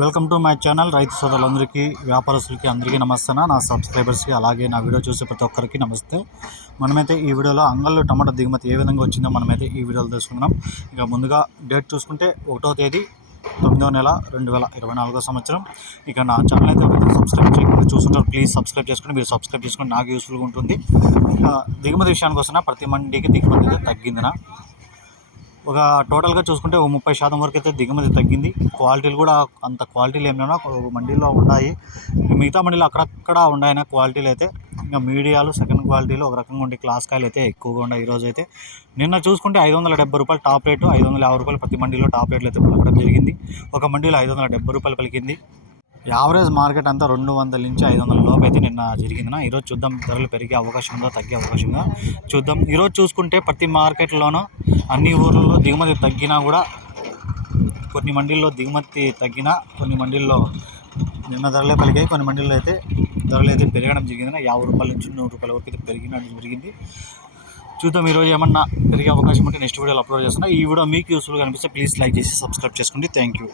Welcome to my channel రైతు సోదరులందరికీ వ్యాపారస్తులకి అందరికీ నమస్తే నా సబ్స్క్రైబర్స్కి అలాగే నా వీడియో చూసే ప్రతి ఒక్కరికి నమస్తే. మనమైతే ఈ వీడియోలో అంగళ్ళు టమాటా దిగుమతి ఏ విధంగా వచ్చిందో మనమైతే ఈ వీడియోలో తెలుసుకుందాం. ఇక ముందుగా డేట్ చూసుకుంటే ఒకటో తేదీ తొమ్మిదో నెల రెండు వేల ఇరవై నాలుగో సంవత్సరం. ఇక నా ఛానల్ అయితే ఎవరైతే సబ్స్క్రైబ్ చేయకుండా చూస్తుంటారో ప్లీజ్ సబ్స్క్రైబ్ చేసుకుని మీరు సబ్స్క్రైబ్ చేసుకుని నాకు యూస్ఫుల్గా ఉంటుంది. దిగుమతి విషయానికి వస్తున్నా ప్రతి మండికి దిగుమతి అయితే తగ్గిందినా. ఒక టోటల్గా చూసుకుంటే ఒక ముప్పై శాతం వరకు అయితే దిగుమతి తగ్గింది. క్వాలిటీలు కూడా అంత క్వాలిటీలు ఏమైనా ఒక మండీలో ఉన్నాయి. మిగతా మండీలో అక్కడక్కడ ఉన్నాయన్న క్వాలిటీలు అయితే ఇంకా మీడియాలు సెకండ్ క్వాలిటీలు ఒక రకంగా ఉండే క్లాస్ కాయలు అయితే ఎక్కువగా ఉన్నాయి ఈరోజు అయితే. నిన్న చూసుకుంటే ఐదు వందల డెబ్బై రూపాయలు టాప్ రేటు ఐదు వందల యాభై రూపాయలు ప్రతి మండీలో టాప్ రేట్లు అయితే పలకడం జరిగింది. ఒక మండీలో ఐదు వందల డెబ్బై రూపాయలు పలికింది. యావరేజ్ మార్కెట్ అంతా రెండు వందల నుంచి ఐదు వందల లోపు అయితే నిన్న జరిగిందినా. ఈరోజు చూద్దాం ధరలు పెరిగే అవకాశం ఉందో తగ్గే అవకాశం ఉందో? చూద్దాం. ఈరోజు చూసుకుంటే ప్రతి మార్కెట్లోనూ అన్ని ఊర్లలో దిగుమతి తగ్గినా కూడా కొన్ని మండీల్లో దిగుమతి తగ్గినా కొన్ని మండీల్లో నిన్న ధరలే పలికాయి కొన్ని మండీల్లో అయితే ధరలు అయితే పెరగడం జరిగింది యాభై రూపాయల నుంచి నూరు రూపాయల వరకు అయితే పెరిగినట్టు జరిగింది. చూద్దాం ఈరోజు ఏమన్నా పెరిగే అవకాశం ఉంటే నెక్స్ట్ వీడియోలో అప్లోడ్ చేస్తున్నా. ఈ వీడియో మీకు యూస్ఫుల్గా అనిపిస్తే ప్లీజ్ లైక్ చేసి సబ్స్క్రైబ్ చేసుకోండి. Thank you